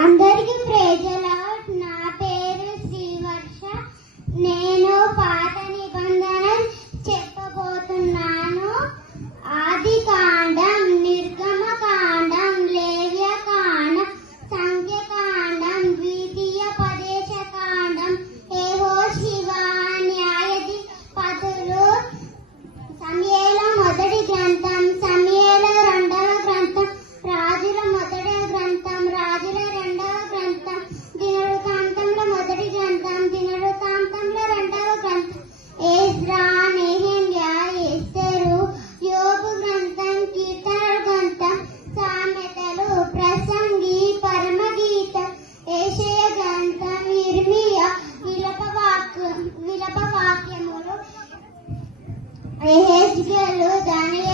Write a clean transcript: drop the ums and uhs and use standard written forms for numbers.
అందరికీ ప్రేజల. నా పేరు శ్రీవర్ష. నేను పాత నిబంధన చెప్పబోతున్నాను. ఆది కాండం, నిర్గమ కాండం, లేవ్య కాండం, సంఖ్య కాండం, ద్వితీయ పదేశ కాండం, యెహోషువ, న్యాయాధిపతులు, సమూయేలు మొదటి గ్రంథం, సమూయేలు రెండవ గ్రంథం, రాజుల మొదటి గ్రంథం, రాజుల రెండవ గ్రంథం, దినవృత్తాంతముల మొదటి గ్రంథం, దినవృత్తాంతముల రెండవ గ్రంథం, ఎజ్రా, నెహెమ్యా, ఎస్తెరు, యోబు గ్రంథం, కీర్తనల గ్రంథం, సామెతలు, ప్రసంగి, పరమగీతం, యెషయా గ్రంథం, ఇర్మియా, విలప వాక్యములు, యెహెజ్కేలు, దానియేలు,